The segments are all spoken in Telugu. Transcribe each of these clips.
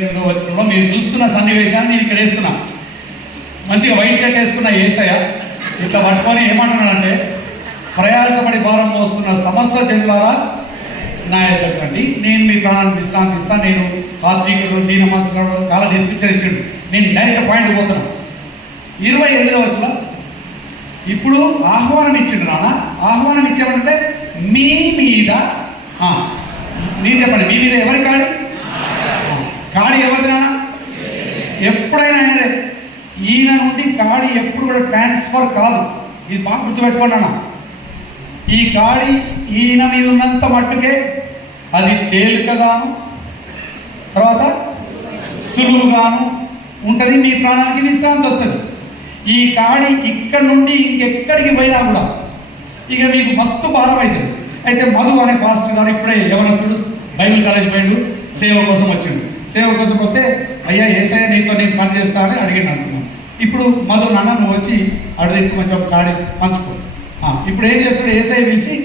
వచ్చినప్పుడు మీరు చూస్తున్న సన్నివేశాన్ని నేను ఇక్కడ వేస్తున్నా. మంచిగా వైట్ షర్ట్ వేసుకున్న ఏసయ్య ఇట్లా పట్టుకొని ఏమంటున్నాడంటే, ప్రయాసపడి భారం మోస్తున్న సమస్త జనులారా నా ఎదుర్కండి, నేను మీ ప్రాణాన్ని విశ్రాంతిస్తాను, నేను సాత్వికుడు దీనమాసుడు చాలా డిస్క్రిప్షన్ ఇచ్చిండు. నేను డైరెక్ట్ పాయింట్ పోతున్నాను. 28వ వచనం ఇప్పుడు ఆహ్వానం ఇచ్చిండు. నాన్న ఆహ్వానం ఇచ్చామంటే మీ మీద, మీరు చెప్పండి, మీ మీద ఎవరి కాడి? కాడి ఎవరిది నాన్న? ఎప్పుడైనా అయినదే. ఈయన నుండి కాడి ఎప్పుడు కూడా ట్రాన్స్ఫర్ కాదు. ఇది బాగా గుర్తుపెట్టుకోండి అన్న. ఈ కాడి ఈయన మీద ఉన్నంత మట్టుకే అది తేలికగాను తర్వాత సులువుగాను ఉంటుంది. మీ ప్రాణానికి విశ్రాంతి వస్తుంది. ఈ కాడి ఇక్కడ నుండి ఇంకెక్కడికి పోయినా కూడా ఇక మీకు మస్తు భారం అవుతుంది. అయితే మధు అనే పాస్టర్ గారు ఇప్పుడే యవనస్తుడు బైబిల్ కాలేజ్ పోయిండు, సేవ కోసం వచ్చిండు. సేవ కోసం వస్తే, అయ్యా ఏసయ్య నీతో నేను పని చేస్తా అని అడిగిండు అంటున్నాను. ఇప్పుడు మధు నాన్న నువ్వు వచ్చి అడుగు కొంచెం కాడి పంచుకో. ఇప్పుడు ఏం చేస్తాడు? ఏసయ్య పిలిచి,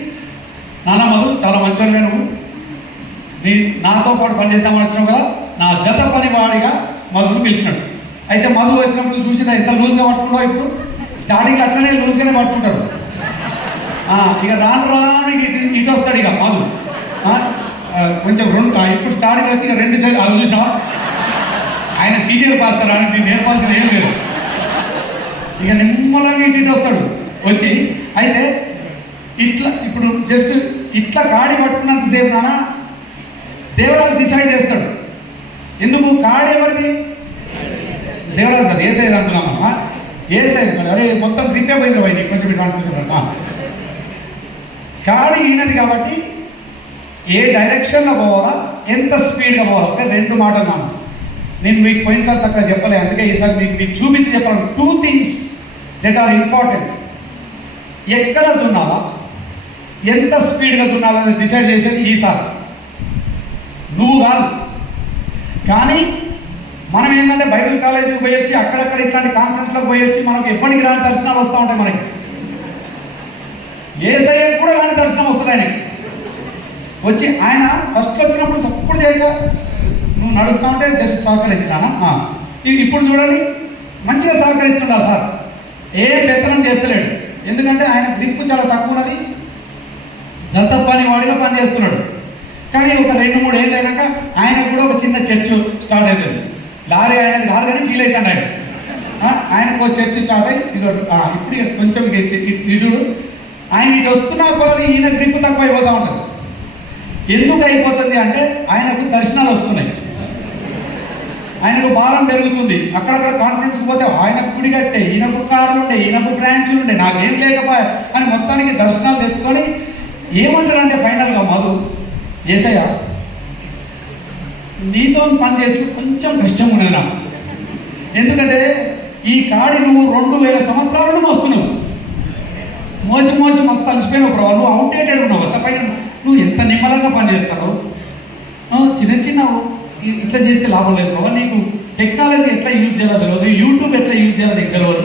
నాన్న మధు చాలా మంచిగా నువ్వు నీ నాతో పాటు పని చేద్దామని వచ్చినావు కదా, నా జత పని వాడిగా మధును పిలిచినాడు. అయితే మధు వచ్చినప్పుడు చూసినా ఎంత లూజ్గా పట్టుకుంటావు. ఇప్పుడు స్టార్టింగ్ అట్లనే లూజ్గానే పట్టుకుంటారు. ఇక రాను రాను ఇటు వస్తాడు ఇక మధు కొంచెం ఇప్పుడు స్టార్టింగ్ వచ్చి ఇక 2 సైడ్ అది చూసినావా, ఆయన సీనియర్ పాస్టర్ అని నేను నేర్పాల్సిన ఏం లేదు. ఇక నిమ్మలంగా ఇటు వస్తాడు వచ్చి. అయితే ఇట్లా ఇప్పుడు జస్ట్ ఇట్లా కాడి పట్టుకున్నంతసేపు నాన్న దేవరాజు డిసైడ్ చేస్తాడు. ఎందుకు కాడి ఎవరిది? దేవరాజు కాదు, ఏసై అంటున్నామా. ఏసై అరే మొత్తం గ్రిప్పే పోయింది పోయి కొంచెం ఇట్లా అనుకుంటున్నాడు. కాడి ఈయనది కాబట్టి ఏ డైరెక్షన్లో పోవాలా, ఎంత స్పీడ్గా పోవాలా, ఒక 2 మాటలు నాన్న. నేను మీకు పోయినసారి చక్కగా చెప్పలే, అందుకే ఈసారి మీకు చూపించి చెప్పాలి. 2 things దట్ ఆర్ ఇంపార్టెంట్. ఎక్కడ దున్నాలా, ఎంత స్పీడ్గా దున్నాలని డిసైడ్ చేసేది ఈసారి నువ్వు కాదు. కానీ మనం ఏంటంటే బైబిల్ కాలేజీకి పోయి వచ్చి అక్కడక్కడ ఇట్లాంటి కాన్ఫరెన్స్లకు పోయి వచ్చి మనకు ఎప్పటికి రాని దర్శనాలు వస్తూ ఉంటాయి. మనకి ఏసయ్యకు కూడా రాని దర్శనం వస్తుంది. ఆయనకి వచ్చి ఆయన ఫస్ట్ వచ్చినప్పుడు సప్పుడు చేయక నువ్వు నడుస్తూ ఉంటే జస్ట్ సహకరించినానా. ఇప్పుడు చూడండి మంచిగా సహకరిస్తుండా సార్, ఏం పెత్తనం చేస్తలేడు. ఎందుకంటే ఆయన గ్రిప్ చాలా తక్కువ ఉన్నది, జంత పని వాడిగా పని చేస్తున్నాడు. కానీ ఒక 2-3 ఏళ్ళు అయినాక ఆయనకు కూడా ఒక చిన్న చర్చ్ స్టార్ట్ అవుతుంది. లారీ ఆయనది కాదు కానీ ఫీల్ అవుతాడు ఆయన. ఆయనకు ఒక చర్చ్ స్టార్ట్ అయ్యి ఇప్పుడు కొంచెం ఇటుడు ఆయన ఇటు వస్తున్నా కూడా ఈయన గ్రిప్ తక్కువ అయిపోతూ ఉంటుంది. ఎందుకు అయిపోతుంది అంటే ఆయనకు దర్శనాలు వస్తున్నాయి, ఆయనకు భారం పెరుగుతుంది. అక్కడక్కడ కాన్ఫరెన్స్కి పోతే ఆయనకు గుడి కట్టే, ఈయనకు కార్లు ఉండే, ఈయనకు బ్రాంచ్లు ఉండే, నాకేం లేకపోయా అని మొత్తానికి దర్శనాలు తెచ్చుకొని ఏమంటారంటే ఫైనల్గా మధు, ఏసయ్య నీతో పని చేసి కొంచెం కష్టం ఉన్నది నాకు. ఎందుకంటే ఈ కాడి నువ్వు 2000 సంవత్సరాలను మోస్తున్నావు, మోసి మోసి మస్తు అలసిపోయినావు ప్రభావ, నువ్వు అవుట్డేటెడ్ ఉన్నావు. పైన నువ్వు ఎంత నిమ్మలంగా పని చేస్తావు, చిన్న ఇట్లా చేస్తే లాభం లేదు ప్రభావ. నీకు టెక్నాలజీ ఎట్లా యూజ్ చేయాలో తెలియదు, యూట్యూబ్ ఎట్లా యూజ్ చేయాలో నీకు తెలియదు,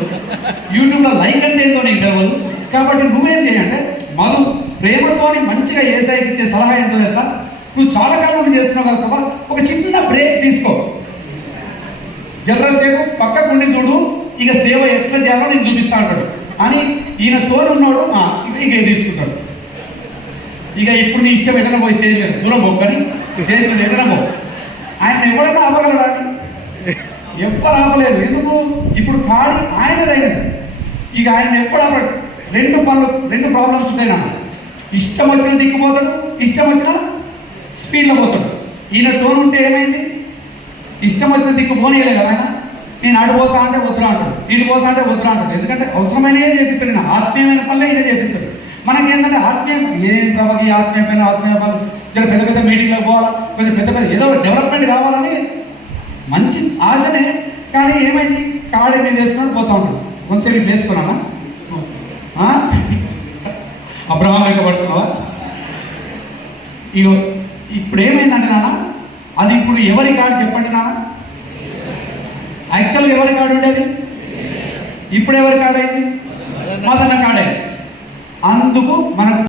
యూట్యూబ్లో లైక్ అంటే ఏందో నీకు తెలియదు. కాబట్టి నువ్వేం చేయంటే మధు ప్రేమతో మంచిగా ఏసైకి ఇచ్చే సలహా ఏంటో తెలుసా, నువ్వు చాలా కాలం నుండి చేస్తున్నావు కదా ప్రభావ, ఒక చిన్న బ్రేక్ తీసుకో, జర్రసేపు పక్కకుండి చూడు, ఇక సేవ ఎట్లా చేయాలో నేను చూపిస్తా అంటాడు అని ఈయన తోడున్నాడు. ఇక తీసుకుంటాడు. ఇక ఇప్పుడు నీ ఇష్టం ఎటన పోయి స్టేజ్ మీద దూరం పో, కానీ స్టేజ్ మీద ఎటన పో. ఆయన ఎవరైనా ఆపగలడా? ఎవ్వరు ఆపలేదు. ఎందుకు? ఇప్పుడు కాడి ఆయనదైనది. ఇక ఆయన ఎప్పుడు ఆపడు. 2 ప్రాబ్లమ్స్ ఉంటాయి నాన్న. ఇష్టం వచ్చిన దిక్కుపోతాడు, ఇష్టం వచ్చిన స్పీడ్లో పోతాడు. ఈయన తోడుంటే ఏమైంది? ఇష్టం వచ్చిన దిక్కు పోనీయలే కదా ఆయన. నేను ఆడిపోతా అంటే వద్దురా అంటాడు, ఈడిపోతా అంటే వద్దురా అంటాడు. ఎందుకంటే అవసరమైనదే చేపిస్తాడు, నేను ఆత్మీయమైన పనులే ఇదే చేపిస్తాడు. మనకేంటంటే ఆత్మీయం ఏం ప్రభావి ఆత్మీయమైన పనులు పెద్ద పెద్ద మీటింగ్లకు పోవాలా, కొంచెం పెద్ద ఏదో డెవలప్మెంట్ కావాలని మంచి ఆశనే. కానీ ఏమైంది? కాడే మీద వేసుకున్నాడు పోతా ఉంటాడు. కొంచెం వేసుకున్నానా అబ్రహాం యొక్క పట్టుకున్నావా? ఇగో ఇప్పుడు ఏమైందంటే నాన్న, అది ఇప్పుడు ఎవరి కాడు చెప్పండి నాన్న. యాక్చువల్గా ఎవరి కాడు ఉండేది, ఇప్పుడు ఎవరి కాడైంది? మదన్న కాడే. అందుకు మనకు